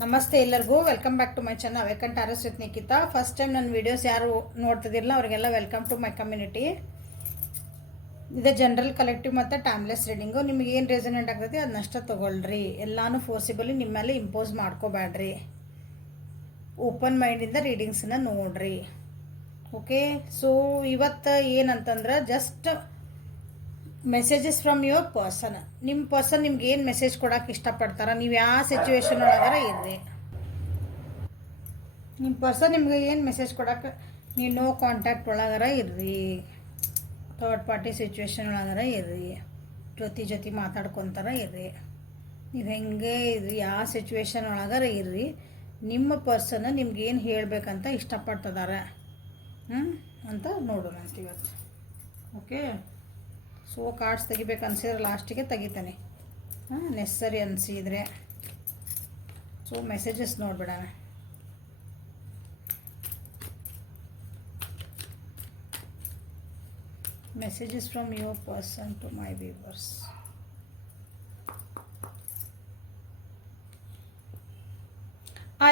ನಮಸ್ತೆ ಎಲ್ಲರಿಗೂ welcome back to my channel awaken tarots with Nikhita. First time ನನ್ನ videos ಯಾರು ನೋಡ್ತಿದ್ದಿರಲ್ಲ ಅವರಿಗೆಲ್ಲ ವೆಲ್ಕಮ್ ಟು ಮೈ ಕಮ್ಯುನಿಟಿ. ಇದು ಜನರಲ್ ಕಲೆಕ್ಟಿವ್ ಮತ್ತು ಟೈಮ್ಲೆಸ್ ರೀಡಿಂಗು. ನಿಮ್ಗೆ ಏನು ರೆಸೊನೇಟ್ ಆಗ್ತೈತಿ ಅದನ್ನಷ್ಟ ತೊಗೊಳ್ರಿ. ಎಲ್ಲಾನು ಫೋರ್ಸಿಬಲಿ ನಿಮ್ಮ ಮೇಲೆ ಇಂಪೋಸ್ ಮಾಡ್ಕೋಬೇಡ್ರಿ. ಓಪನ್ ಮೈಂಡಿಂದ ರೀಡಿಂಗ್ಸನ್ನ ನೋಡ್ರಿ. ಓಕೆ, ಸೊ ಇವತ್ತು ಏನಂತಂದ್ರೆ just messages from your person. ನಿಮ್ಮ ಪರ್ಸನ್ ನಿಮ್ಗೆ ಏನು ಮೆಸೇಜ್ ಕೊಡೋಕೆ ಇಷ್ಟಪಡ್ತಾರ, ನೀವು ಯಾವ ಸಿಚುವೇಶನ್ ಒಳಗಾರ ಇರ್ರಿ. ನಿಮ್ಮ ಪರ್ಸನ್ ನಿಮ್ಗೆ ಏನು ಮೆಸೇಜ್ ಕೊಡೋಕೆ, ನೀವು ನೋ ಕಾಂಟ್ಯಾಕ್ಟ್ ಒಳಗಾರ ಇರ್ರಿ, ಥರ್ಡ್ ಪಾರ್ಟಿ ಸಿಚುವೇಶನ್ ಒಳಗಾರ ಇರ್ರಿ, ಜೊತೆ ಮಾತಾಡ್ಕೊತಾರ ಇರ್ರಿ, ನೀವು ಹೆಂಗೆ ಇರ್ರಿ, ಯಾವ ಸಿಚುವೇಶನ್ ಒಳಗಾರ ಇರ್ರಿ, ನಿಮ್ಮ ಪರ್ಸನ್ ನಿಮ್ಗೆ ಏನು ಹೇಳಬೇಕಂತ ಇಷ್ಟಪಡ್ತದಾರ ಅಂತ ನೋಡೋಣ ಅಂತ ಇವತ್ತು. ಓಕೆ, ಸೊ ಕಾರ್ಡ್ಸ್ ತೆಗಿಬೇಕು ಅನಿಸಿದ್ರೆ ಲಾಸ್ಟಿಗೆ ತೆಗಿತಾನೆ, ನೆಸ್ಸರಿ ಅನಿಸಿದರೆ. ಸೊ ಮೆಸೇಜಸ್ ನೋಡ್ಬಿಡೋಣ. Messages from your person to my viewers.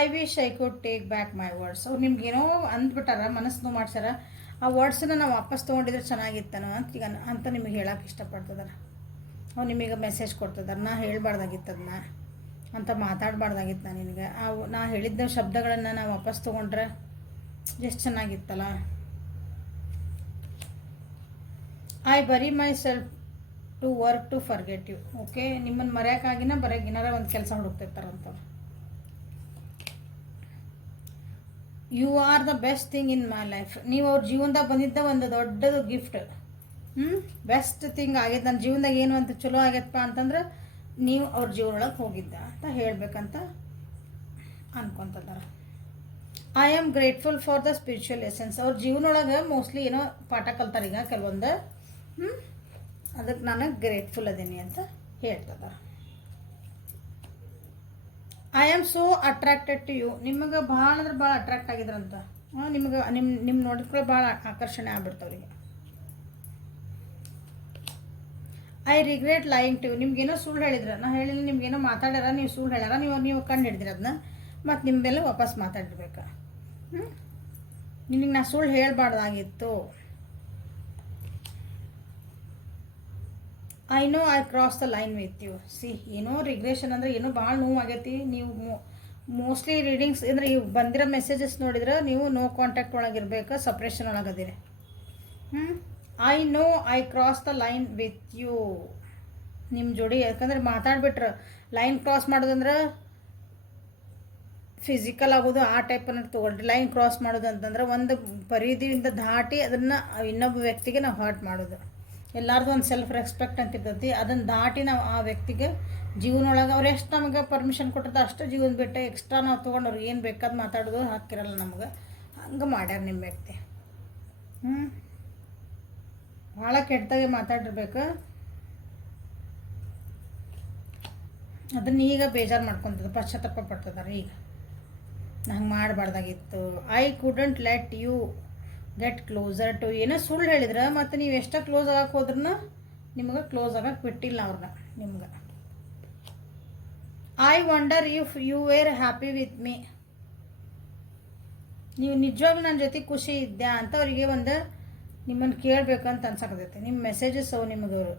I wish I could take back my words. ಅವ್ರು ನಿಮ್ಗೇನೋ ಅಂದ್ಬಿಟ್ಟಾರ, ಮನಸ್ಸು ಮಾಡ್ಸಾರ, ಆ ವರ್ಡ್ಸನ್ನ ನಾವು ವಾಪಸ್ ತೊಗೊಂಡಿದ್ರೆ ಚೆನ್ನಾಗಿತ್ತನೋ ಅಂತ ನಿಮಗೆ ಹೇಳೋಕೆ ಇಷ್ಟಪಡ್ತಿದಾರೆ. ಅವ್ರು ನಿಮಗೆ ಮೆಸೇಜ್ ಕೊಡ್ತಿದ್ದಾರೆ, ನಾ ಹೇಳ್ಬಾರ್ದಾಗಿತ್ತು ಅದನ್ನ ಅಂತ, ಮಾತಾಡಬಾರ್ದಾಗಿತ್ತು ನಾನು ನಿನಗೆ, ನಾ ಹೇಳಿದ್ದ ಶಬ್ದಗಳನ್ನು ನಾವು ವಾಪಸ್ ತೊಗೊಂಡ್ರೆ ಎಷ್ಟು ಚೆನ್ನಾಗಿತ್ತಲ್ಲ. I bury myself to work to forget you. Okay, ನಿಮ್ಮನ್ನು ಮರೆಯೋಕ್ಕಾಗಿನ ಬರೋಕೆ ಏನಾರ ಒಂದು ಕೆಲಸ ಹುಡುಕ್ತಿರ್ತಾರಂತ. You are the best thing in my life. ನೀವು ಅವ್ರ ಜೀವನದಾಗ ಬಂದಿದ್ದ ಒಂದು ದೊಡ್ಡದು ಗಿಫ್ಟ್. ಬೆಸ್ಟ್ ಥಿಂಗ್ ಆಗೈತೆ ನನ್ನ ಜೀವನದಾಗ. ಏನು ಅಂತ ಚಲೋ ಆಗೈತಪ್ಪ ಅಂತಂದ್ರೆ ನೀವು ಅವ್ರ ಜೀವನೊಳಗೆ ಹೋಗಿದ್ದ ಅಂತ ಹೇಳಬೇಕಂತ ಅನ್ಕೊತಿದ್ದಾರೆ. I am grateful for the spiritual lessons. ಅವ್ರ ಜೀವನೊಳಗೆ ಮೋಸ್ಟ್ಲಿ ಏನೋ ಪಾಠ ಕಲ್ತಾರೆ ಈಗ ಕೆಲವೊಂದು, ಅದಕ್ಕೆ ನಾನು ಗ್ರೇಟ್ಫುಲ್ ಅದೀನಿ ಅಂತ ಹೇಳ್ತಿದ್ದಾರೆ. I am so attracted to you. ನಿಮಗೆ ಭಾಳ ಅಂದ್ರೆ ಭಾಳ ಅಟ್ರಾಕ್ಟ್ ಆಗಿದ್ರಂತ. ನಿಮ್ಗೆ ನಿಮ್ಮ ನೋಡಿದ್ರೆ ಭಾಳ ಆಕರ್ಷಣೆ ಆಗ್ಬಿಡ್ತವ್ರಿಗೆ. I regret lying to you. ನಿಮ್ಗೇನೋ ಸುಳ್ಳು ಹೇಳಿದ್ರೆ, ನಾ ಹೇಳಿಲ್ಲ, ನಿಮ್ಗೇನೋ ಮಾತಾಡ್ಯಾರ, ನೀವು ಸುಳ್ಳು ಹೇಳ್ಯಾರ, ನೀವು ಕಂಡು ಹಿಡಿದ್ರಿ ಅದನ್ನ, ಮತ್ತು ನಿಮ್ಮ ಮೇಲೆ ವಾಪಸ್ ಮಾತಾಡಿರ್ಬೇಕು. ನಿನಗೆ ನಾ ಸುಳ್ಳು ಹೇಳಬಾರ್ದಾಗಿತ್ತು. I know I cross the line with you. See, ಏನೋ ರಿಗ್ರೆಷನ್ ಅಂದರೆ ಏನೋ ಭಾಳ ನೋವು ಆಗೈತಿ. ನೀವು ಮೋಸ್ಟ್ಲಿ ರೀಡಿಂಗ್ಸ್ ಅಂದರೆ ಇವು ಬಂದಿರೋ ಮೆಸೇಜಸ್ ನೋಡಿದ್ರೆ ನೀವು ನೋ ಕಾಂಟ್ಯಾಕ್ಟ್ ಒಳಗಿರ್ಬೇಕು, ಸಪ್ರೇಷನ್ ಒಳಗದಿರಿ. I know I cross the line with you. ನಿಮ್ಮ ಜೋಡಿ ಯಾಕಂದ್ರೆ ಮಾತಾಡ್ಬಿಟ್ರೆ ಲೈನ್ ಕ್ರಾಸ್ ಮಾಡೋದಂದ್ರೆ ಫಿಸಿಕಲ್ ಆಗೋದು, ಆ ಟೈಪ್ ಅನ್ನೋದು ತೊಗೊಳ್ರಿ. ಲೈನ್ ಕ್ರಾಸ್ ಮಾಡೋದು ಅಂತಂದ್ರೆ ಒಂದು ಪರಿಧಿಯಿಂದ ದಾಟಿ ಅದನ್ನು ಇನ್ನೊಬ್ಬ ವ್ಯಕ್ತಿಗೆ ನಾವು ಹರ್ಟ್ ಮಾಡೋದು. ಎಲ್ಲರದು ಒಂದು ಸೆಲ್ಫ್ ರೆಸ್ಪೆಕ್ಟ್ ಅಂತ ಇರ್ತೈತಿ, ಅದನ್ನು ದಾಟಿ ನಾವು ಆ ವ್ಯಕ್ತಿಗೆ ಜೀವನೊಳಗೆ ಅವ್ರು ಎಷ್ಟು ನಮಗೆ ಪರ್ಮಿಷನ್ ಕೊಟ್ಟಿರ್ತಾರೆ ಅಷ್ಟು ಜೀವನ ಬಿಟ್ಟು ಎಕ್ಸ್ಟ್ರಾ ನಾವು ತೊಗೊಂಡು ಅವ್ರಿಗೆ ಏನು ಬೇಕಾದ್ ಮಾತಾಡೋದು ಹಾಕಿರಲ್ಲ ನಮ್ಗೆ. ಹಂಗೆ ಮಾಡ್ಯಾರ ನಿಮ್ಮ ವ್ಯಕ್ತಿ. ಭಾಳ ಕೆಟ್ಟದಾಗೆ ಮಾತಾಡಿರ್ಬೇಕು. ಅದನ್ನು ಈಗ ಬೇಜಾರು ಮಾಡ್ಕೊತದ, ಪಶ್ಚಾತ್ತಾಪ ಪಡ್ತಿದ್ದಾರೆ ಈಗ. ಹಂಗೆ ಮಾಡಬಾರ್ದಾಗಿತ್ತು. I couldn't let you get closer to. ಏನೋ ಸುಳ್ಳು ಹೇಳಿದ್ರೆ ಮತ್ತು ನೀವು ಎಷ್ಟೋ ಕ್ಲೋಸ್ ಆಗಕ್ಕೆ ಹೋದ್ರೂ ನಿಮ್ಗೆ ಕ್ಲೋಸ್ ಆಗಕ್ಕೆ ಬಿಟ್ಟಿಲ್ಲ ಅವ್ರನ್ನ ನಿಮ್ಗೆ. I wonder if you were happy with me. ನೀವು ನಿಜವಾಗ್ಲೂ ನನ್ನ ಜೊತೆ ಖುಷಿ ಇದ್ಯಾ ಅಂತ ಅವರಿಗೆ ಒಂದು ನಿಮ್ಮನ್ನು ಕೇಳಬೇಕಂತ ಅನ್ಸಕತೈತೆ. ನಿಮ್ಮ ಮೆಸೇಜಸ್ ಅವು ನಿಮಗವರು,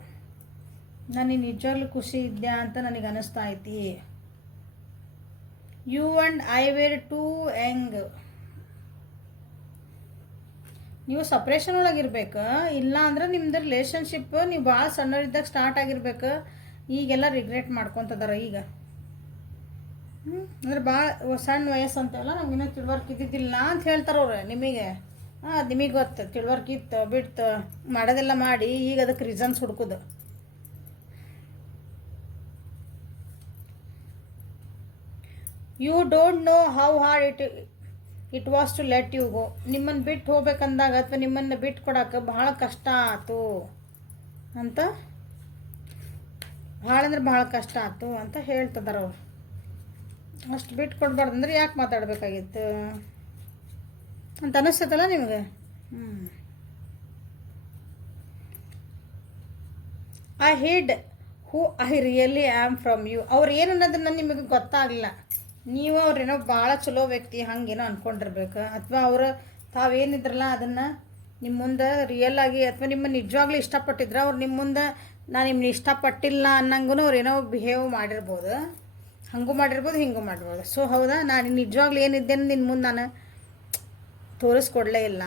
ನನಗೆ ನಿಜವಾಗ್ಲೂ ಖುಷಿ ಇದ್ಯಾ ಅಂತ ನನಗೆ ಅನ್ನಿಸ್ತಾ ಐತಿ. You and I were too young. ನೀವು ಸಪ್ರೇಷನ್ ಒಳಗಿರ್ಬೇಕು, ಇಲ್ಲ ಅಂದ್ರೆ ನಿಮ್ದು ರಿಲೇಷನ್ಶಿಪ್ ನೀವು ಭಾಳ ಸಣ್ಣವರಿದ್ದಾಗ ಸ್ಟಾರ್ಟ್ ಆಗಿರ್ಬೇಕು. ಈಗೆಲ್ಲ ರಿಗ್ರೆಟ್ ಮಾಡ್ಕೊತದಾರ ಈಗ. ಅಂದ್ರೆ ಭಾಳ ಸಣ್ಣ ವಯಸ್ಸು ಅಂತೆಲ್ಲ ನಮಗಿನ್ನೂ ತಿಳುವಳಿಕೆ ಇದ್ದಿದ್ದಿಲ್ಲ ಅಂತ ಹೇಳ್ತಾರೆ ಅವ್ರು ನಿಮಗೆ. ಅದು ನಿಮಗೆ ಗೊತ್ತು, ತಿಳುವಳಿಕೆ ಇತ್ತು ಬಿಟ್ಟು ಮಾಡೋದೆಲ್ಲ ಮಾಡಿ ಈಗ ಅದಕ್ಕೆ ರೀಸನ್ಸ್ ಹುಡ್ಕೋದು. You don't know how hard it was to let you go. ನಿಮ್ಮನ್ನು ಬಿಟ್ಟು ಹೋಗ್ಬೇಕಂದಾಗ ಅಥವಾ ನಿಮ್ಮನ್ನು ಬಿಟ್ಟು ಕೊಡೋಕೆ ಭಾಳ ಕಷ್ಟ ಆಯ್ತು ಅಂತ, ಭಾಳ ಅಂದ್ರೆ ಭಾಳ ಕಷ್ಟ ಆಯ್ತು ಅಂತ ಹೇಳ್ತಿದ್ದಾರೆ ಅವ್ರು. ಅಷ್ಟು ಬಿಟ್ಟು ಕೊಡ್ಬಾರ್ದು ಅಂದ್ರೆ ಯಾಕೆ ಮಾತಾಡಬೇಕಾಗಿತ್ತು ಅಂತ ಅನ್ನಿಸ್ತೈತಲ್ಲ ನಿಮಗೆ. I hid who I really am from you. ಅವ್ರು ಏನು ಅನ್ನೋದನ್ನ ನಿಮಗೆ ಗೊತ್ತಾಗಲಿಲ್ಲ. ನೀವು ಅವ್ರೇನೋ ಭಾಳ ಚಲೋ ವ್ಯಕ್ತಿ ಹಂಗೇನೋ ಅಂದ್ಕೊಂಡಿರ್ಬೇಕು, ಅಥವಾ ಅವರು ತಾವೇನಿದ್ರಲ್ಲ ಅದನ್ನು ನಿಮ್ಮ ಮುಂದೆ ರಿಯಲ್ ಆಗಿ ಅಥವಾ ನಿಮ್ಮ ನಿಜವಾಗ್ಲೂ ಇಷ್ಟಪಟ್ಟಿದ್ರೆ ಅವ್ರು ನಿಮ್ಮ ಮುಂದೆ ನಾನು ನಿಮ್ಮನ್ನ ಇಷ್ಟಪಟ್ಟಿಲ್ಲ ಅನ್ನಂಗೂ ಅವ್ರು ಏನೋ ಬಿಹೇವ್ ಮಾಡಿರ್ಬೋದು, ಹಂಗೂ ಮಾಡಿರ್ಬೋದು ಹಿಂಗೂ ಮಾಡಿರ್ಬೋದು. ಸೊ ಹೌದಾ, ನಾನು ನಿಜವಾಗ್ಲೂ ಏನಿದ್ದೇನೆ ನಿನ್ನ ಮುಂದೆ ನಾನು ತೋರಿಸ್ಕೊಡ್ಲೇ ಇಲ್ಲ,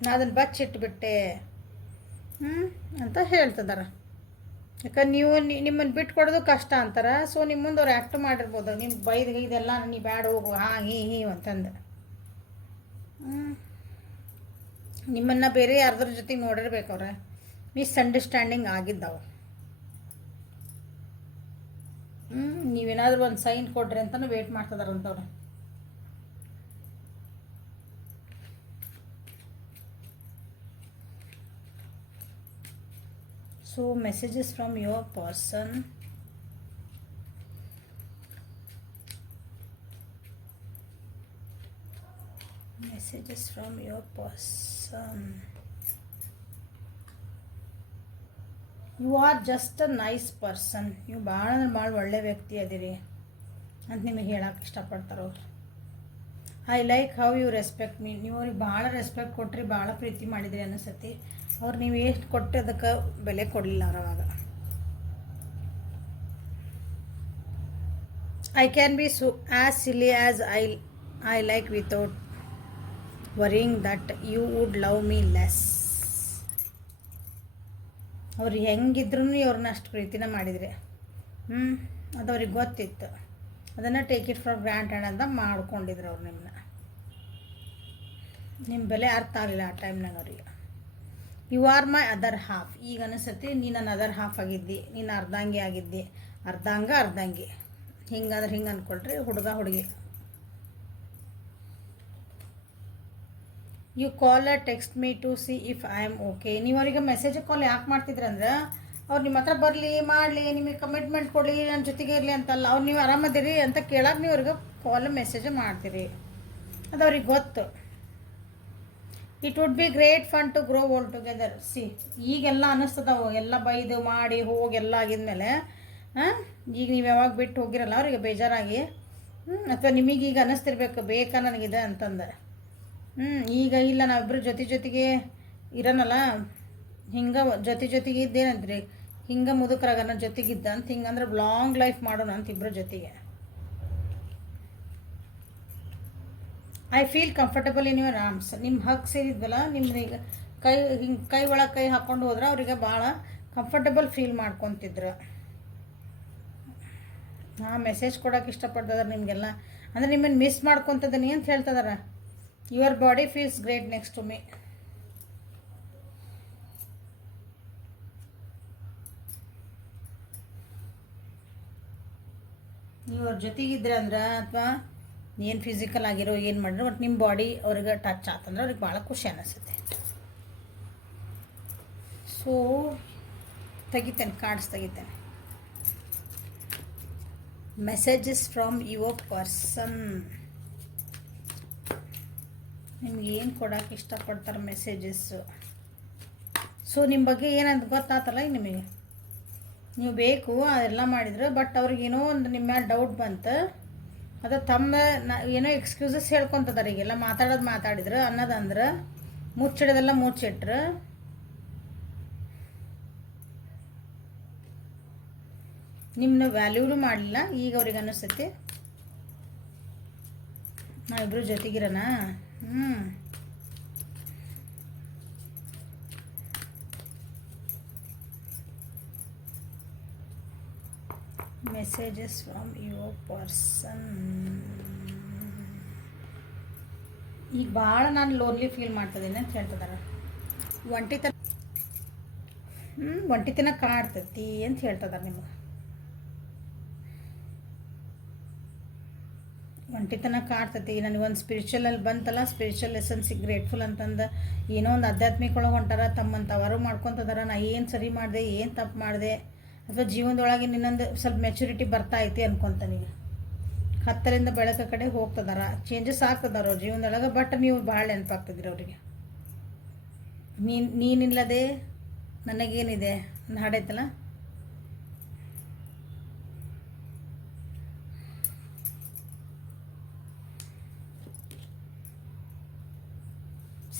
ನಾನು ಅದನ್ನು ಬಚ್ಚಿಟ್ಬಿಟ್ಟೆ ಅಂತ ಹೇಳ್ತಿದಾರೆ. ಯಾಕಂದ್ರೆ ನೀವು ನಿಮ್ಮನ್ನು ಬಿಟ್ಟು ಕೊಡೋದು ಕಷ್ಟ ಅಂತಾರೆ. ಸೊ ನಿಮ್ಮ ಮುಂದೆ ಅವ್ರು ಆ್ಯಕ್ಟ್ ಮಾಡಿರ್ಬೋದು, ನಿಮ್ಮ ಬೈದು ಇದೆಲ್ಲ ನೀ ಬ್ಯಾಡ ಹೋಗು ಹಾಂ ಹೀ ಅಂತಂದು. ನಿಮ್ಮನ್ನು ಬೇರೆ ಯಾರ್ದ್ರ ಜೊತೆಗೆ ನೋಡಿರ್ಬೇಕು ಅವ್ರೆ, ಮಿಸ್ಅಂಡರ್ಸ್ಟ್ಯಾಂಡಿಂಗ್ ಆಗಿದ್ದಾವೆ. ನೀವೇನಾದರೂ ಒಂದು ಸೈನ್ ಕೊಡ್ರಿ ಅಂತಲೂ wait ಮಾಡ್ತಿದಾರಂತವ್ರೆ. So messages from your person. Messages from your person. You are just a nice person. You ಭಾಳ ಒಳ್ಳೆ ವ್ಯಕ್ತಿ ಅದಿರಿ ಅಂತ ನಿಮಗೆ ಹೇಳಕ್ಕೆ ಇಷ್ಟಪಡ್ತಾರೆ ಅವ್ರು. I like how you respect me. ನೀವು ಅವ್ರಿಗೆ ಭಾಳ ರೆಸ್ಪೆಕ್ಟ್ ಕೊಟ್ರಿ, ಭಾಳ ಪ್ರೀತಿ ಮಾಡಿದ್ರಿ ಅನಿಸತಿ. ಅವ್ರು ನೀವು ಎಷ್ಟು ಕೊಟ್ಟು ಅದಕ್ಕೆ ಬೆಲೆ ಕೊಡಲಿಲ್ಲ ಅವ್ರು ಅವಾಗ. I can be as silly as I like without worrying that you would love me less. ಅವ್ರು ಹೆಂಗಿದ್ರು ಅವ್ರನ್ನ ಅಷ್ಟು ಪ್ರೀತಿನ ಮಾಡಿದರೆ ಅದು ಅವ್ರಿಗೆ ಗೊತ್ತಿತ್ತು. ಅದನ್ನು ಟೇಕ್ ಇಟ್ ಫಾರ್ ಗ್ರಾಂಟೆಡ್ ಅಂತ ಮಾಡ್ಕೊಂಡಿದ್ರು ಅವ್ರು. ನಿಮ್ಮ ಬೆಲೆ ಅರ್ಥ ಆಗಲಿಲ್ಲ ಆ ಟೈಮ್ನಾಗ ಅವ್ರಿಗೆ. You are my other half. ಈಗ ಅನಿಸತಿ ನೀನು ನನ್ನ ಅದರ್ ಹಾಫ್ ಆಗಿದ್ದಿ, ನೀನು ಅರ್ಧಾಂಗಿ ಆಗಿದ್ದಿ, ಅರ್ಧಾಂಗಿ ಹಿಂಗಾದ್ರೆ ಹಿಂಗೆ ಅಂದ್ಕೊಳ್ರಿ ಹುಡುಗ ಹುಡುಗಿ. You call text me to see if I am okay. ನೀವು ಅವರಿಗೆ ಮೆಸೇಜ್ ಕಾಲ್ ಯಾಕೆ ಮಾಡ್ತಿದ್ರಂದ್ರೆ ಅವ್ರು ನಿಮ್ಮ ಹತ್ರ ಬರಲಿ ಮಾಡಲಿ, ನಿಮಗೆ ಕಮಿಟ್ಮೆಂಟ್ ಕೊಡಲಿ, ನನ್ನ ಜೊತೆಗೆ ಇರಲಿ ಅಂತಲ್ಲ, ಅವ್ರು ನೀವು ಆರಾಮದಿರಿ ಅಂತ ಕೇಳಕ್ಕೆ ನೀವು ಅವ್ರಿಗೆ ಕಾಲ್ ಮೆಸೇಜ್ ಮಾಡ್ತೀರಿ. ಅದು ಅವ್ರಿಗೆ ಗೊತ್ತು. It would be great fun to grow old together. ಈಗೆಲ್ಲ ಅನ್ನಿಸ್ತದವು, ಎಲ್ಲ ಬೈದು ಮಾಡಿ ಹೋಗಿ ಎಲ್ಲ ಆಗಿದ್ಮೇಲೆ ಈಗ ನೀವು ಯಾವಾಗ ಬಿಟ್ಟು ಹೋಗಿರಲ್ಲ ಅವ್ರಿಗೆ ಬೇಜಾರಾಗಿ, ಅಥವಾ ನಿಮಗೀಗ ಅನ್ನಿಸ್ತಿರ್ಬೇಕು ಬೇಕಾ ನನಗಿದೆ ಅಂತಂದು. ಈಗ ಇಲ್ಲ ನಾವಿಬ್ಬರು ಜೊತೆಗೆ ಇರೋನಲ್ಲ, ಹಿಂಗೆ ಜೊತೆಗೆ ಇದ್ದೇನಂದ್ರಿ, ಹಿಂಗೆ ಮುದುಕರಾಗ ನನ್ನ ಜೊತೆಗಿದ್ದ ಅಂತ ಹಿಂಗಂದ್ರೆ ಲಾಂಗ್ ಲೈಫ್ ಮಾಡೋಣ ಅಂತ ಇಬ್ಬರು ಜೊತೆಗೆ. I feel comfortable in your arms. ನಿಮ್ಮ ಹಕ್ ಸೇರಿದ್ವಲ್ಲ, ನಿಮ್ದು ಈಗ ಕೈ ಒಳಗೆ ಕೈ ಹಾಕ್ಕೊಂಡು ಹೋದ್ರೆ ಅವರಿಗೆ ಭಾಳ ಕಂಫರ್ಟಬಲ್ ಫೀಲ್ ಮಾಡ್ಕೊತಿದ್ರು. ಮೆಸೇಜ್ ಕೊಡೋಕೆ ಇಷ್ಟಪಡ್ತಿದಾರೆ ನಿಮಗೆಲ್ಲ, ಅಂದರೆ ನಿಮ್ಮನ್ನು ಮಿಸ್ ಮಾಡ್ಕೊತಿದ್ದೀನಿ ಅಂತ ಹೇಳ್ತಿದಾರೆ. Your body feels great next to me. ನೀವು ಅವ್ರ ಜೊತೆಗಿದ್ರೆ ಅಂದ್ರೆ, ಅಥವಾ ಏನು ಫಿಸಿಕಲ್ ಆಗಿರೋ ಏನು ಮಾಡಿರೋ ಬಟ್ ನಿಮ್ಮ ಬಾಡಿ ಅವ್ರಿಗೆ ಟಚ್ ಆತಂದ್ರೆ ಅವ್ರಿಗೆ ಭಾಳ ಖುಷಿ ಅನ್ನಿಸುತ್ತೆ. ಸೊ ತೆಗಿತೇನೆ, ಕಾರ್ಡ್ಸ್ ತೆಗಿತೇನೆ. Messages from your person. ನಿಮ್ಗೆ ಏನು ಕೊಡೋಕೆ ಇಷ್ಟಪಡ್ತಾರೆ ಮೆಸೇಜಸ್ಸು. ಸೊ ನಿಮ್ಮ ಬಗ್ಗೆ ಏನಂತ ಗೊತ್ತಾತಲ್ಲ ಈಗ ನಿಮಗೆ, ನೀವು ಬೇಕು ಅದೆಲ್ಲ ಮಾಡಿದ್ರು, ಬಟ್ ಅವ್ರಿಗೇನೋ ಒಂದು ನಿಮ್ಮ ಮೇಲೆ ಡೌಟ್ ಬಂತು. ಅದು ತಮ್ಮ ಏನೋ ಎಕ್ಸ್ಕ್ಯೂಸಸ್ ಹೇಳ್ಕೊತದಾರೆ. ಈಗೆಲ್ಲ ಮಾತಾಡಿದ್ರು ಅನ್ನೋದಂದ್ರೆ ಮುಚ್ಚಿಡೋದೆಲ್ಲ ಮುಚ್ಚಿಟ್ರು. ನಿಮ್ಮನ್ನ ವ್ಯಾಲ್ಯೂನು ಮಾಡಲಿಲ್ಲ. ಈಗ ಅವ್ರಿಗೆ ಅನ್ನಿಸ್ತೈತಿ ನಾವಿಬ್ಬರು ಜೊತೆಗಿರೋಣ. Messages from your person. ಈಗ ಭಾಳ ನಾನು ಲೋನ್ಲಿ ಫೀಲ್ ಮಾಡ್ತಿದ್ದೀನಿ ಅಂತ ಹೇಳ್ತಿದ್ದಾರೆ. ಒಂಟಿತನ ಕಾಡ್ತೈತಿ ಅಂತ ಹೇಳ್ತಿದ್ದಾರೆ ನಿಮಗೆ. ಒಂಟಿತನ ಕಾಡ್ತೈತಿ. ನನಗೊಂದು ಸ್ಪಿರಿಚುವಲಲ್ಲಿ ಬಂತಲ್ಲ, ಸ್ಪಿರಿಚುವಲ್ ಲೆಸನ್ಸಿಗೆ ಗ್ರೇಟ್ಫುಲ್ ಅಂತಂದು ಏನೋ ಒಂದು ಆಧ್ಯಾತ್ಮಿಕ ಒಳಗೆ ಹೊಂಟಾರ, ತಮ್ಮಂತವರು ಮಾಡ್ಕೊತದಾರ. ನಾ ಏನು ಸರಿ ಮಾಡಿದೆ, ಏನು ತಪ್ಪು ಮಾಡಿದೆ, ಅಥವಾ ಜೀವನದೊಳಗೆ ಇನ್ನೊಂದು ಸ್ವಲ್ಪ ಮೆಚುರಿಟಿ ಬರ್ತಾ ಐತಿ ಅನ್ಕೊತಾನೀಗ. ಹತ್ತರಿಂದ ಬೆಳಕ ಕಡೆ ಹೋಗ್ತದಾರ, ಚೇಂಜಸ್ ಆಗ್ತದಾರ ಅವ್ರ ಜೀವನದೊಳಗೆ. ಬಟ್ ನೀವು ಭಾಳ ನೆನಪಾಗ್ತಿದ್ರಿ ಅವರಿಗೆ. ನೀನಿಲ್ಲದೆ ನನಗೇನಿದೆ ಒಂದು ಹಾಡೈತಲ್ಲ,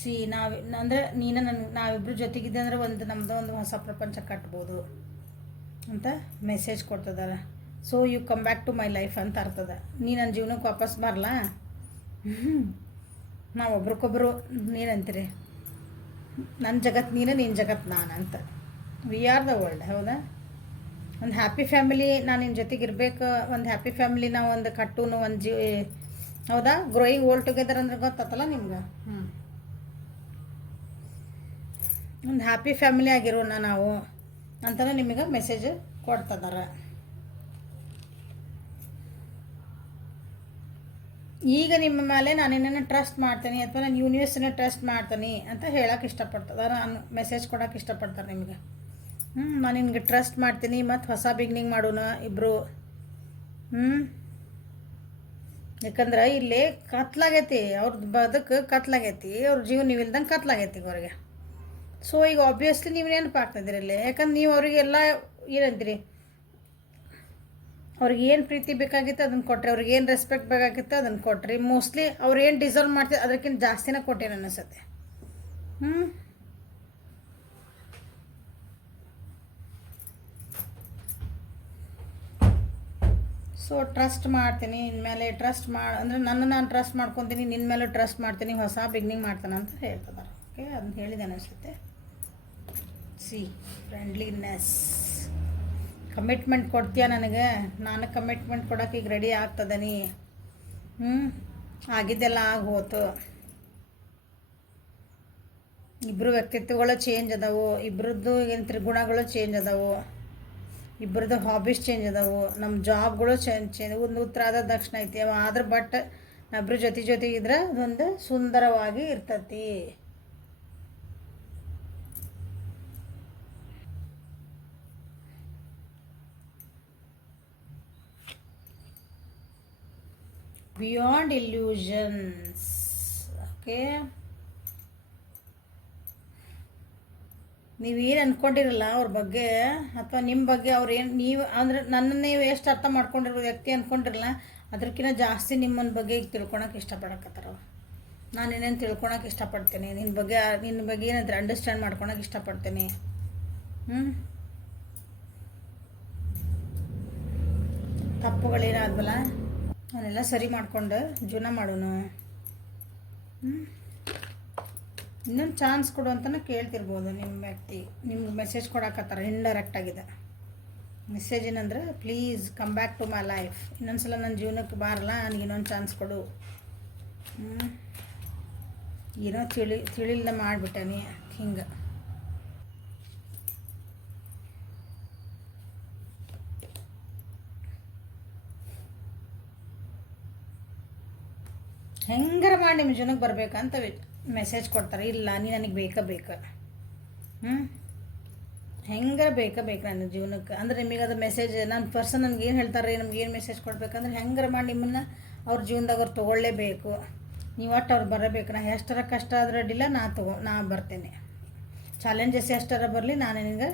ಸಿ ಅಂದರೆ ನೀನು ನಾವಿಬ್ಬರು ಜೊತೆಗಿದ್ದೆ ಅಂದರೆ ನಮ್ಮದು ಒಂದು ಹೊಸ ಪ್ರಪಂಚ ಕಟ್ಬೋದು ಅಂತ ಮೆಸೇಜ್ ಕೊಡ್ತದಾರ. So you come back to my life ಅಂತ ಅರ್ಥದ. ನೀ ನನ್ನ ಜೀವನಕ್ಕೆ ವಾಪಸ್ ಬರಲ್ಲ. ನಾವು ಒಬ್ರಿಗೊಬ್ರು ನೀನಂತೀರಿ, ನನ್ನ ಜಗತ್ತು ನೀನು, ನಿನ್ನ ಜಗತ್ತು ನಾನು ಅಂತ. We are the world. ಹೌದಾ? ಒಂದು ಹ್ಯಾಪಿ ಫ್ಯಾಮಿಲಿ, ನಾನು ನಿನ್ನ ಜೊತೆಗೆ ಇರಬೇಕು. ಒಂದು ಹ್ಯಾಪಿ ಫ್ಯಾಮಿಲಿ ನಾವು ಒಂದು ಕಟ್ಟುನು ಒಂದು ಹೌದಾ? ಗ್ರೋಯಿಂಗ್ ಓಲ್ಡ್ ಟುಗೆದರ್ ಅಂದ್ರೆ ಗೊತ್ತಲ್ಲ ನಿಮ್ಗೆ. ಒಂದು ಹ್ಯಾಪಿ ಫ್ಯಾಮಿಲಿ ಆಗಿರೋಣ ನಾವು ಅಂತಲೂ ನಿಮಗೆ ಮೆಸೇಜ್ ಕೊಡ್ತಿದ್ದಾರೆ. ಈಗ ನಿಮ್ಮ ಮೇಲೆ ನಾನು ನಿನ್ನನ್ನು ಟ್ರಸ್ಟ್ ಮಾಡ್ತೀನಿ ಅಥವಾ ನಾನು ಯೂನಿವರ್ಸನ್ನ ಟ್ರಸ್ಟ್ ಮಾಡ್ತೀನಿ ಅಂತ ಹೇಳೋಕೆ ಇಷ್ಟಪಡ್ತಾರೆ. ನಾನು ಮೆಸೇಜ್ ಕೊಡೋಕೆ ಇಷ್ಟಪಡ್ತಾರೆ ನಿಮಗೆ. ನಾನು ನಿನಗೆ ಟ್ರಸ್ಟ್ ಮಾಡ್ತೀನಿ ಮತ್ತು ಹೊಸ ಬಿಗ್ನಿಂಗ್ ಮಾಡೋಣ ಇಬ್ಬರು. ಯಾಕಂದ್ರೆ ಇಲ್ಲಿ ಕತ್ಲಾಗೈತಿ, ಅವ್ರದ್ದು ಬದುಕು ಕತ್ಲಾಗೈತಿ, ಅವ್ರ ಜೀವ ನೀವು ಇಲ್ದಂಗೆ ಕತ್ಲಾಗೈತಿ ಅವ್ರಿಗೆ. ಸೊ ಈಗ ಆಬ್ವಿಯಸ್ಲಿ ನೀವು ನೆನಪು ಆಗ್ತಿದ್ದೀರಿ ಇಲ್ಲಿ. ಯಾಕಂದ್ರೆ ನೀವು ಅವರಿಗೆಲ್ಲ ಏನಂತೀರಿ, ಅವ್ರಿಗೆ ಏನು ಪ್ರೀತಿ ಬೇಕಾಗಿತ್ತು ಅದನ್ನು ಕೊಟ್ರಿ, ಅವ್ರಿಗೆ ಏನು ರೆಸ್ಪೆಕ್ಟ್ ಬೇಕಾಗಿತ್ತು ಅದನ್ನು ಕೊಟ್ರಿ. ಮೋಸ್ಟ್ಲಿ ಅವ್ರು ಏನು ಡಿಸರ್ವ್ ಮಾಡ್ತೀವಿ ಅದಕ್ಕಿಂತ ಜಾಸ್ತಿನೇ ಕೊಟ್ಟೇನೆ ಅನ್ನಿಸುತ್ತೆ. ಸೊ ಟ್ರಸ್ಟ್ ಮಾಡ್ತೀನಿ ಇನ್ಮೇಲೆ, ಟ್ರಸ್ಟ್ ಅಂದರೆ ನಾನು ಟ್ರಸ್ಟ್ ಮಾಡ್ಕೊತೀನಿ, ನಿನ್ನ ಮೇಲೂ ಟ್ರಸ್ಟ್ ಮಾಡ್ತೀನಿ, ಹೊಸ ಬಿಗ್ನಿಂಗ್ ಮಾಡ್ತಾನೆ ಅಂತ ಹೇಳ್ತಿದ್ದಾರೆ. ಓಕೆ, ಅದನ್ನ ಹೇಳಿದೆ ಅನಿಸುತ್ತೆ. ಸಿ ಫ್ರೆಂಡ್ಲಿನೆಸ್, ಕಮಿಟ್ಮೆಂಟ್ ಕೊಡ್ತೀಯ ನನಗೆ, ನಾನು ಕಮಿಟ್ಮೆಂಟ್ ಕೊಡೋಕೆ ಈಗ ರೆಡಿ ಆಗ್ತದನಿ. ಆಗಿದ್ದೆಲ್ಲ ಆಗೋತು. ಇಬ್ಬರು ವ್ಯಕ್ತಿತ್ವಗಳು ಚೇಂಜ್ ಅದಾವು, ಇಬ್ಬರದ್ದು ಏನು ತ್ರಿಗುಣಗಳು ಚೇಂಜ್ ಅದಾವು, ಇಬ್ಬರದ್ದು ಹಾಬೀಸ್ ಚೇಂಜ್ ಅದಾವು, ನಮ್ಮ ಜಾಬ್ಗಳು ಚೇಂಜ್ ಒಂದು ಉತ್ತರ ದಕ್ಷಿಣ ಐತಿ ಅವ. ಆದ್ರೆ ಬಟ್ ನಾವಿಬ್ರು ಜೊತೆಗಿದ್ರೆ ಅದೊಂದು ಸುಂದರವಾಗಿ ಇರ್ತತಿ. Beyond illusions. ಓಕೆ, ನೀವೇನು ಅಂದ್ಕೊಂಡಿರಲ್ಲ ಅವ್ರ ಬಗ್ಗೆ ಅಥವಾ ನಿಮ್ಮ ಬಗ್ಗೆ ಅವ್ರು ಏನು ನೀವು ಅಂದರೆ ನನ್ನನ್ನು ನೀವು ಎಷ್ಟು ಅರ್ಥ ಮಾಡ್ಕೊಂಡಿರೋ ವ್ಯಕ್ತಿ ಅಂದ್ಕೊಂಡಿರಲ್ಲ ಅದಕ್ಕಿಂತ ಜಾಸ್ತಿ ನಿಮ್ಮನ್ನ ಬಗ್ಗೆ ಈಗ ತಿಳ್ಕೊಳಕ್ಕೆ ಇಷ್ಟಪಡಕತ್ತಾರ ಅವ್ರು. ನಾನು ಏನೇನು ತಿಳ್ಕೊಳಕ್ಕೆ ಇಷ್ಟಪಡ್ತೀನಿ, ನಿನ್ನ ಬಗ್ಗೆ ಏನಂದ್ರೆ ಅಂಡರ್ಸ್ಟ್ಯಾಂಡ್ ಮಾಡ್ಕೊಳಕ್ಕೆ ಇಷ್ಟಪಡ್ತೀನಿ. ತಪ್ಪುಗಳೇನಾದ್ವಲ್ಲ ಅವನ್ನೆಲ್ಲ ಸರಿ ಮಾಡ್ಕೊಂಡು ಜೀವನ ಮಾಡೋಣ. ಇನ್ನೊಂದು ಚಾನ್ಸ್ ಕೊಡು ಅಂತಲೂ ಕೇಳ್ತಿರ್ಬೋದು ನಿಮ್ಮ ವ್ಯಕ್ತಿ. ನಿಮ್ಗೆ ಮೆಸೇಜ್ ಕೊಡಕತ್ತಾರೆ ಇಂಡೈರೆಕ್ಟ್ ಆಗಿದೆ. ಮೆಸೇಜ್ ಏನಂದ್ರೆ, please come back to my life. ಇನ್ನೊಂದು ಸಲ ನನ್ನ ಜೀವನಕ್ಕೆ ಬಾರಲ್ಲ, ನನಗೆ ಇನ್ನೊಂದು ಚಾನ್ಸ್ ಕೊಡು. ಏನೋ ತಿಳಿಲ್ದ ಮಾಡಿಬಿಟ್ಟೆ ಹಿಂಗೆ. ಹೆಂಗಾರ ಮಾಡಿ ನಿಮ್ಮ ಜೀವನಕ್ಕೆ ಬರ್ಬೇಕಂತ ಮೆಸೇಜ್ ಕೊಡ್ತಾರೆ. ಇಲ್ಲ ನೀ ನನಗೆ ಬೇಕು ಹೆಂಗಾರ ಬೇಕು ನನ್ನ ಜೀವನಕ್ಕೆ ಅಂದ್ರೆ ನಿಮಗೆ ಅದು ಮೆಸೇಜ್ ನನ್ನ ಪರ್ಸನ್ ನನಗೆ ಏನು ಹೇಳ್ತಾರೆ, ನಮ್ಗೆ ಏನು ಮೆಸೇಜ್ ಕೊಡ್ಬೇಕಂದ್ರೆ ಹೆಂಗಾರ ಮಾಡಿ ನಿಮ್ಮನ್ನು ಅವ್ರ ಜೀವನದಾಗ ಅವ್ರು ತೊಗೊಳ್ಳೇಬೇಕು. ನೀವು ಒಟ್ಟು ಅವ್ರು ಬರಬೇಕು. ನಾ ಎಷ್ಟರ ಕಷ್ಟ ಆದ್ರೆ ಅಡ್ಡಿಲ್ಲ, ನಾ ಬರ್ತೇನೆ. ಚಾಲೆಂಜಸ್ ಎಷ್ಟರ ಬರಲಿ, ನಾನು ನಿನಗೆ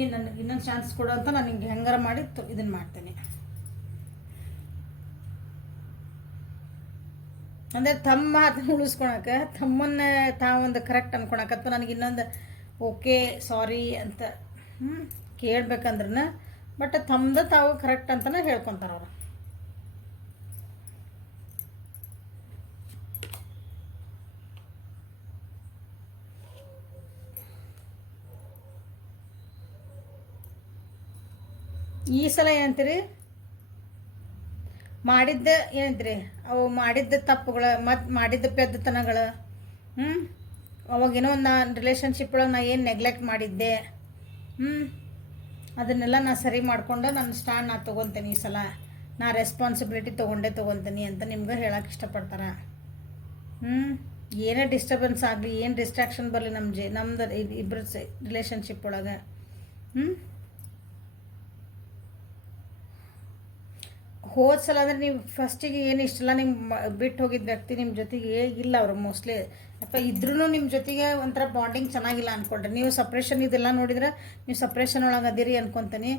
ಏನು ನನಗೆ ಇನ್ನೊಂದು ಚಾನ್ಸ್ ಕೊಡು ಅಂತ ನಾನು ನಿಂಗೆ ಹೆಂಗಾರ ಮಾಡಿ ಇದನ್ನು ಮಾಡ್ತೇನೆ. ಅಂದರೆ ತಮ್ಮ ಮಾತನ್ನು ಉಳಿಸ್ಕೊಳಕ್ಕೆ ತಮ್ಮನ್ನ ತಾವೊಂದು ಕರೆಕ್ಟ್ ಅನ್ಕೊಳಕತ್ತು ನನಗೆ ಇನ್ನೊಂದು ಓಕೆ ಸಾರಿ ಅಂತ ಕೇಳ್ಬೇಕಂದ್ರೆ ಬಟ್ ತಮ್ಮದು ತಾವು ಕರೆಕ್ಟ್ ಅಂತಲೇ ಹೇಳ್ಕೊತಾರೆ ಅವರು. ಈ ಸಲ ಏನಂತೀರಿ, ಮಾಡಿದ್ದ ಏನಂತೀರಿ, ಅವು ಮಾಡಿದ್ದ ತಪ್ಪುಗಳು ಮತ್ತು ಮಾಡಿದ್ದ ಪೆದ್ದತನಗಳು, ಅವಾಗೇನೋ ಒಂದು ನಾನು ರಿಲೇಷನ್ಶಿಪ್ ಒಳಗೆ ನಾ ಏನು ನೆಗ್ಲೆಕ್ಟ್ ಮಾಡಿದ್ದೆ, ಅದನ್ನೆಲ್ಲ ನಾ ಸರಿ ಮಾಡಿಕೊಂಡು ನನ್ನ ಸ್ಟ್ಯಾಂಡ್ ನಾ ತೊಗೊತೀನಿ. ಈ ಸಲ ನಾ ರೆಸ್ಪಾನ್ಸಿಬಿಲಿಟಿ ತೊಗೊತೀನಿ ಅಂತ ನಿಮ್ಗೆ ಹೇಳೋಕೆ ಇಷ್ಟಪಡ್ತಾರೆ. ಏನೇ ಡಿಸ್ಟರ್ಬೆನ್ಸ್ ಆಗಲಿ, ಏನು ಡಿಸ್ಟ್ರಾಕ್ಷನ್ ಬರಲಿ ನಮ್ದು ಇಬ್ಬರು ರಿಲೇಷನ್ಶಿಪ್ ಒಳಗೆ ಹೋದ ಸಲ ಅಂದರೆ ನೀವು ಫಸ್ಟಿಗೆ ಏನು ಇಷ್ಟೆಲ್ಲ ನಿಮ್ಮ ಬಿಟ್ಟು ಹೋಗಿದ್ದ ವ್ಯಕ್ತಿ ನಿಮ್ಮ ಜೊತೆಗೆ ಇಲ್ಲ ಅವರು ಮೋಸ್ಟ್ಲಿ, ಅಥವಾ ಇದ್ರೂ ನಿಮ್ಮ ಜೊತೆಗೆ ಒಂಥರ ಬಾಂಡಿಂಗ್ ಚೆನ್ನಾಗಿಲ್ಲ ಅಂದ್ಕೊಂಡ್ರೆ, ನೀವು ಸಪ್ರೇಷನ್ ಇದೆಲ್ಲ ನೋಡಿದ್ರೆ ನೀವು ಸಪ್ರೇಷನ್ ಒಳಗೆ ಅದಿರಿ ಅನ್ಕೊತೀನಿ.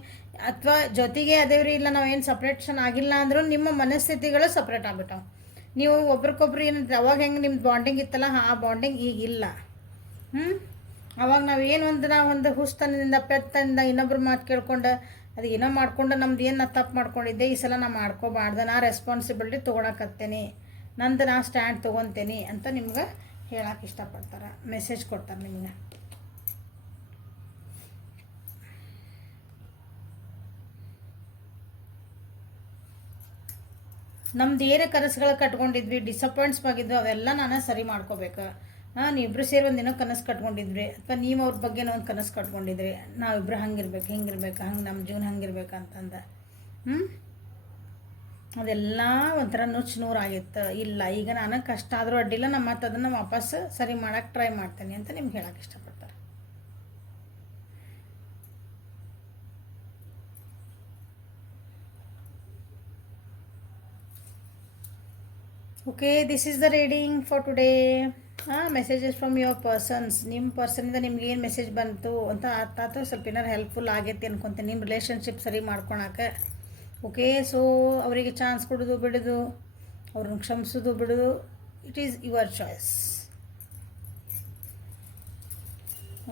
ಅಥವಾ ಜೊತೆಗೆ ಅದೇವ್ರಿ, ಇಲ್ಲ ನಾವೇನು ಸಪ್ರೇಷನ್ ಆಗಿಲ್ಲ ಅಂದರೂ ನಿಮ್ಮ ಮನಸ್ಥಿತಿಗಳು ಸಪ್ರೇಟ್ ಆಗ್ಬಿಟ್ಟವು. ನೀವು ಒಬ್ರಿಗೊಬ್ರು ಏನಂದ್ರೆ ಅವಾಗ ಹೆಂಗೆ ನಿಮ್ಮ ಬಾಂಡಿಂಗ್ ಇತ್ತಲ್ಲ ಆ ಬಾಂಡಿಂಗ್ ಈಗಿಲ್ಲ. ಅವಾಗ ನಾವು ಒಂದು ಹುಸ್ತನದಿಂದ ಪೆತ್ತನಿಂದ ಇನ್ನೊಬ್ರು ಮಾತು ಕೇಳ್ಕೊಂಡು ಅದು ಏನೋ ಮಾಡ್ಕೊಂಡು ನಮ್ದು ಏನು ನಾ ತಪ್ಪು ಮಾಡ್ಕೊಂಡಿದ್ದೆ, ಈ ಸಲ ನಾ ಮಾಡ್ಕೋಬಾರ್ದು, ನಾ ರೆಸ್ಪಾನ್ಸಿಬಿಲಿಟಿ ತೊಗೊಳಕತ್ತೇನೆ, ನಂದು ನಾ ಸ್ಟ್ಯಾಂಡ್ ತೊಗೊತೇನೆ ಅಂತ ನಿಮ್ಗೆ ಹೇಳಕ್ಕೆ ಇಷ್ಟಪಡ್ತಾರೆ, ಮೆಸೇಜ್ ಕೊಡ್ತಾರೆ ನಿಮ್ಗೆ. ನಮ್ದು ಏನೇ ಕನಸುಗಳು ಕಟ್ಕೊಂಡಿದ್ವಿ, ಡಿಸಪಾಯಿಂಟ್ಸ್ ಆಗಿದ್ವಿ, ಅವೆಲ್ಲ ನಾನು ಸರಿ ಮಾಡ್ಕೋಬೇಕು. ನೀವಿಬ್ಬರು ಸೇರಿ ಒಂದಿನ ಕನಸು ಕಟ್ಕೊಂಡಿದ್ವಿ, ಅಥವಾ ನೀವು ಅವ್ರ ಬಗ್ಗೆ ಒಂದು ಕನಸು ಕಟ್ಕೊಂಡಿದ್ರಿ, ನಾವಿಬ್ರು ಹಂಗಿರ್ಬೇಕು ಹಿಂಗಿರ್ಬೇಕು, ಹಂಗೆ ನಮ್ಮ ಜೀವನ ಹಂಗಿರ್ಬೇಕು ಅಂತಂದು. ಅದೆಲ್ಲ ಒಂಥರ ನುಚ್ಚುನೂರಾಗಿತ್ತು. ಇಲ್ಲ, ಈಗ ನಾನು ಕಷ್ಟ ಆದರೂ ಅಡ್ಡಿಲ್ಲ, ನಮ್ಮ ಮತ್ತೆ ಅದನ್ನು ವಾಪಸ್ ಸರಿ ಮಾಡೋಕ್ಕೆ ಟ್ರೈ ಮಾಡ್ತೇನೆ ಅಂತ ನಿಮ್ಗೆ ಹೇಳಕ್ಕೆ ಇಷ್ಟಪಡ್ತಾರೆ. Okay, this is the reading for today. Messages from your persons. ನಿಮ್ಮ ಪರ್ಸನಿಂದ ನಿಮ್ಗೆ ಏನು ಮೆಸೇಜ್ ಬಂತು ಅಂತ ಅರ್ಥ ಆಯ್ತು, ಸ್ವಲ್ಪ ಏನಾರು ಹೆಲ್ಪ್ಫುಲ್ ಆಗೈತಿ ಅನ್ಕೊತೀನಿ ನಿಮ್ಮ ರಿಲೇಷನ್ಶಿಪ್ ಸರಿ ಮಾಡ್ಕೊಳಕ್ಕೆ. ಓಕೆ, ಸೊ ಅವರಿಗೆ ಚಾನ್ಸ್ ಕೊಡೋದು ಬಿಡೋದು, ಅವ್ರನ್ನ ಕ್ಷಮಿಸೋದು ಬಿಡೋದು, it is your choice.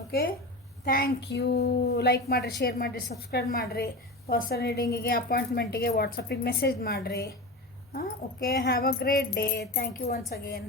Okay, thank you. Like ಮಾಡಿರಿ, ಶೇರ್ ಮಾಡಿರಿ, ಸಬ್ಸ್ಕ್ರೈಬ್ ಮಾಡಿರಿ. ಪರ್ಸನಲ್ ರೀಡಿಂಗಿಗೆ ಅಪಾಯಿಂಟ್ಮೆಂಟಿಗೆ ವಾಟ್ಸಪ್ಪಿಗೆ ಮೆಸೇಜ್ ಮಾಡಿರಿ. Okay, have a great day. Thank you once again.